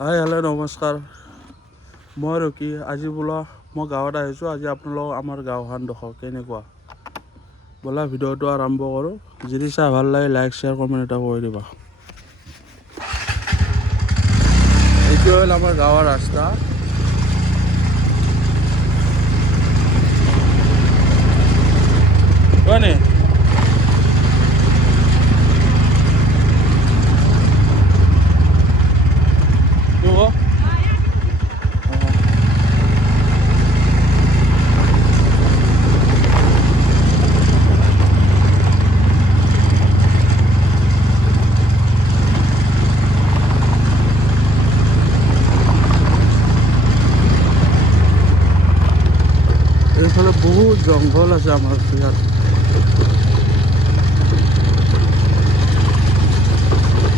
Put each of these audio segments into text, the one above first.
Hi hello' নমস্কাৰ, মই ৰকি। আজি বোলা মই গাঁৱত আহিছোঁ। আজি আপোনালোকক আমাৰ গাঁওখন দেখক কেনেকুৱা। বোলা ভিডিঅ'টো আৰম্ভ কৰোঁ। যদি চাই ভাল লাগে লাইক শ্বেয়াৰ কমেণ্ট এটা কৰি দিবা। এইটো হ'ল আমাৰ গাঁৱৰ ৰাস্তা। হয়নে? এইফালে বহুত জংঘল আছে আমাৰ ইয়াত।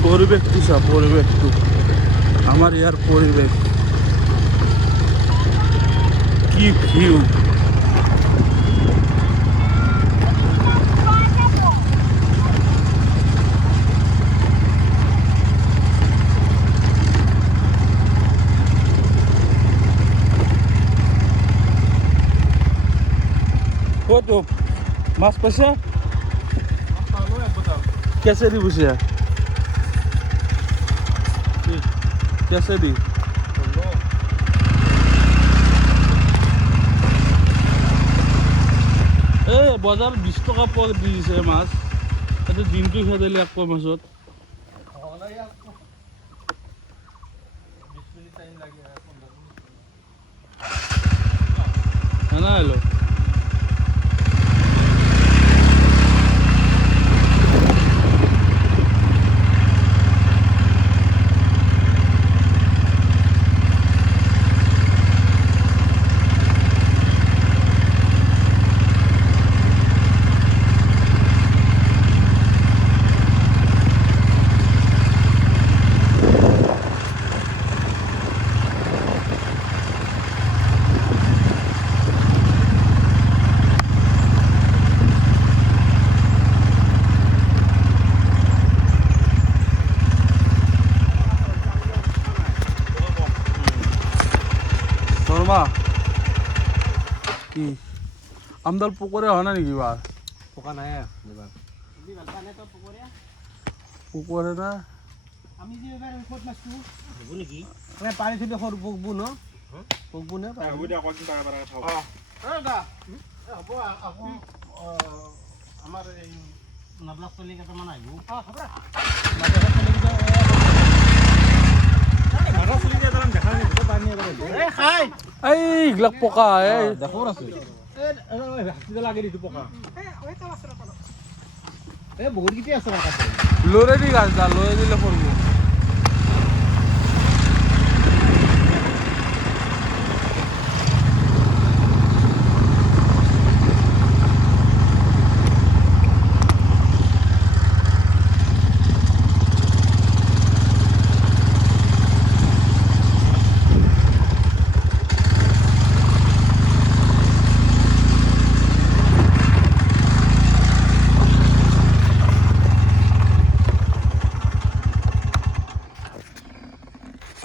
পৰিৱেশটো চা, পৰিৱেশটো আমাৰ ইয়াৰ পৰিৱেশ কি ভিউ। ক'ত মাছ পাইছে? কেঁচে দি বুঝে কেঁচে দি এই বজাৰ 20 টকা পোৱা দি দিছে মাছ। তাতে দিনটো খেদালি আকৌ মাছত না হেল্ল'। কি আমদাল পুকুৰে হোৱা নাই নেকি? বাৰ পোকা নাই পুকুৰে না আমি যে এবাৰ ক'ত মাছটো হ'ব নেকি? মানে পানী থলে সৰু পোকবোৰ ন পোকবোৰ নে হ'ব দিয়া কত টাকা টাকা খাও দা হ'ব আকৌ আমাৰ এই নবলাক চলি কেইটামান আহিব হ'ব এইবিলাক পকা দেখো আছে লাগে দিছো পকা বহুত কেইটা আছে লৰে দি গাছ দা লৰে দিলে কৰিব।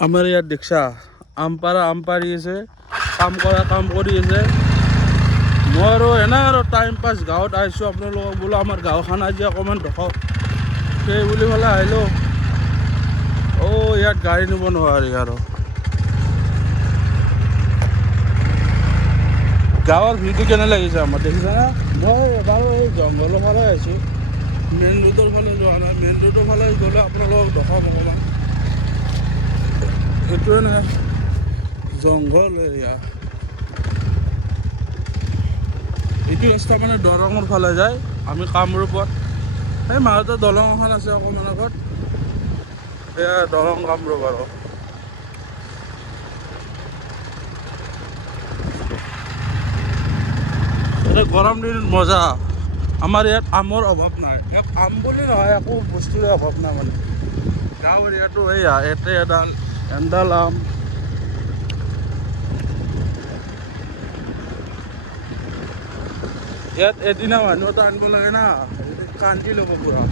আমাৰ ইয়াত দেখছা আম পাৰা আম পাৰি আছে, কাম কৰা কাম কৰি আছে। মই আৰু এনে আৰু টাইম পাছ গাঁৱত আহিছোঁ। আপোনালোকক বোলো আমাৰ গাঁওখন আজি অকণমান দেখক সেই বুলি পেলাই আহিলোঁ। ইয়াত গাড়ী নিব নোৱাৰি আৰু গাঁৱৰ ভিউটো কেনে লাগিছে আমাৰ দেখিছা না? মই বাৰু এই জংঘলৰ ফালে আহিছোঁ, মেইন ৰোডৰ ফালে যোৱা নাই। মেইন ৰোডৰ ফালে গ'লে আপোনালোকক দেখাম অকণমান। এইটোৱে নে জংঘল এৰিয়া। এইটো ৰাস্তা মানে দৰঙৰ ফালে যায়। আমি কামৰূপত এই মাজতে দলং এখন আছে অকণমান আগত, এয়া দৰং কামৰূপ আৰু গৰম দিনত মজা। আমাৰ ইয়াত আমৰ অভাৱ নাই। আম বুলি নহয়, একো বস্তুৰে অভাৱ নাই মানে। গাঁও এৰিয়াটো এইয়া এতে এডাল আম। ইয়াত এদিনা মানুহ এটা আনিব লাগে না, কান্দি ল'ব পুৰা।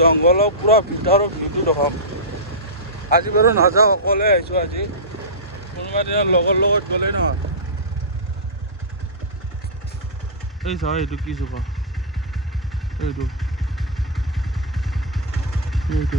জংঘলৰ পুৰা ভিতৰৰ ভিউটো দেখাম আজি বাৰু নাযাওঁ অকলে আহিছোঁ আজি কোনোবা দিনা লগৰ লগত গ'লেই নহয় এই চা এইটো কি চোকা এইটো এইটো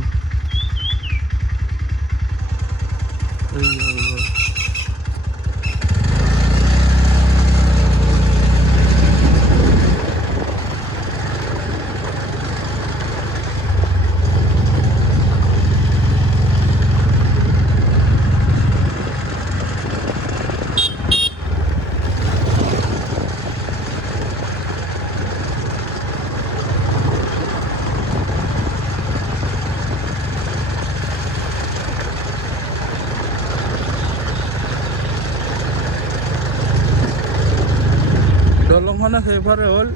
দলংখনে সেইফালে হ'ল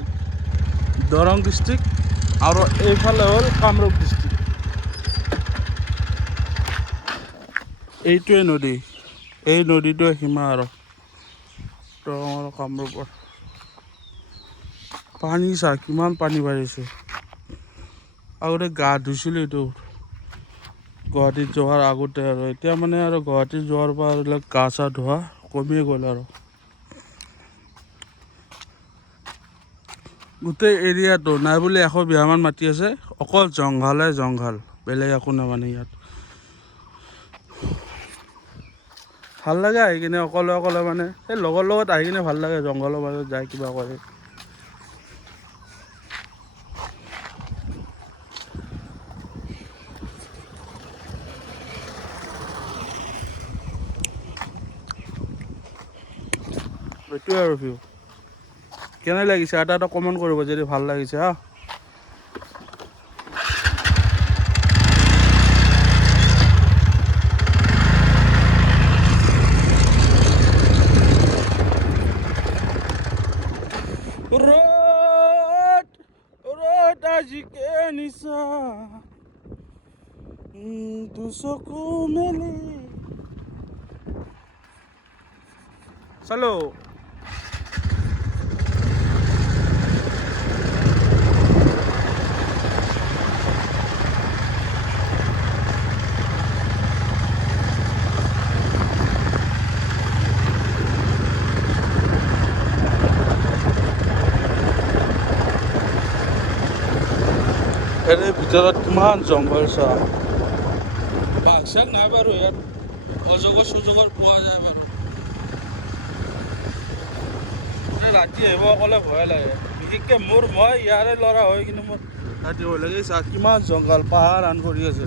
দৰং ডিষ্ট্ৰিক্ট আৰু এইফালে হ'ল কামৰূপ ডিষ্ট্ৰিক্ট এইটোৱে নদী এই নদীটোৱে সীমা আৰু দৰং আৰু কামৰূপৰ পানী চা কিমান পানী বাঢ়িছে আগতে গা ধুইছিলোঁ এইটো গুৱাহাটীত যোৱাৰ আগতে আৰু এতিয়া মানে আৰু গুৱাহাটীত যোৱাৰ পৰা এইবিলাক গা চা ধোৱা কমিয়ে গ'ল আৰু গোটেই এৰিয়াটো নাই বুলি 100 বিঘামান মাটি আছে অকল জংঘলে জংঘল বেলেগ একো নামানে ইয়াত ভাল লাগে আহি কিনে অকলে অকলে মানে এই লগৰ লগত আহি কিনে ভাল লাগে জংঘলৰ মাজত যায় কিবা কৰে এইটোৱে আৰু ভিউ কেনে লাগিছে এটা কমেণ্ট কৰিব যদি ভাল লাগিছে হা ৰ'দ আজিকে নিচা দুচকু মেলি চালো এৰে ভিতৰত কিমান জংঘল চা বাঘ চাঘ নাই বাৰু ইয়াত অজগৰ চজগৰ পোৱা যায় বাৰু ৰাতি আহিব অকলে ভয় লাগে বিশেষকৈ মই ইয়াৰে ল'ৰা হয় কিন্তু মোৰ ৰাতি ভয় লাগে চা কিমান জংঘল পাহাৰ আন কৰি আছে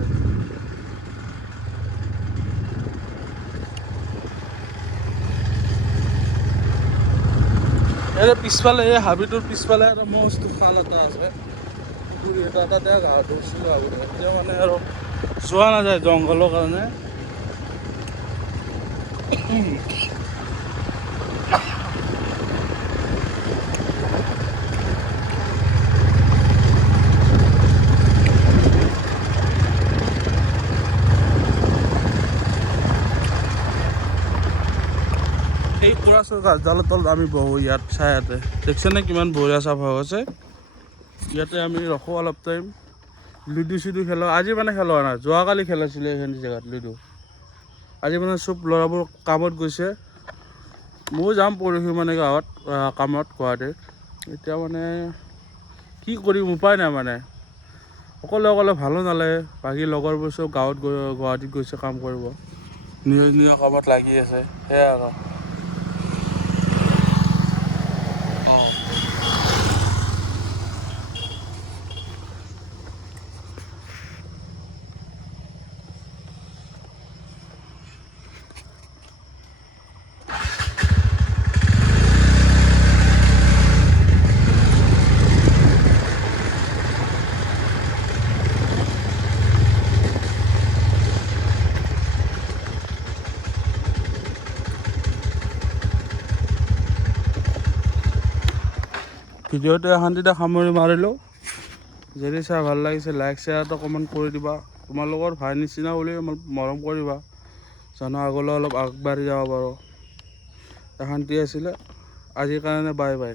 এৰে পিছফালে এই হাবিটোৰ পিছফালে এটা মস্ত খাল এটা আছে পুখুৰী এটা তাতে গা ধুইছিলোঁ আগতে এতিয়া মানে আৰু যোৱা নাযায় জংঘলৰ কাৰণে এই কোৰাছৰ গাছডালৰ তলত আমি বহোঁ ইয়াত ছায়াতে দেখিছেনে কিমান বঢ়িয়া চাফা হৈছে ইয়াতে আমি ৰখোঁ অলপ টাইম লুডু চুডু খেলোঁ আজি মানে খেলোৱা নাই যোৱাকালি খেলাইছিলোঁ এইখিনি জেগাত লুডু আজি মানে চব ল'ৰাবোৰ কামত গৈছে ময়ো যাম পৰহি মানে গাঁৱত কামত গুৱাহাটীত এতিয়া মানে কি কৰিম উপায় নাই মানে অকলে অকলে ভালো নালাগে বাকী লগৰবোৰ চব গাঁৱত গুৱাহাটীত গৈছে কাম কৰিব নিজৰ নিজৰ কামত লাগি আছে সেয়াই আৰু ভিডিঅ'টো শান্তিতে সামৰি মাৰিলোঁ যদি চাই ভাল লাগিছে লাইক শ্বেয়াৰ এটা কমেণ্ট কৰি দিবা তোমালোকৰ ভাই নিচিনা বুলি মৰম কৰিবা জানো আগলৈ অলপ আগবাঢ়ি যাব পাৰোঁ শান্তি আছিলে আজিৰ কাৰণে বাই বাই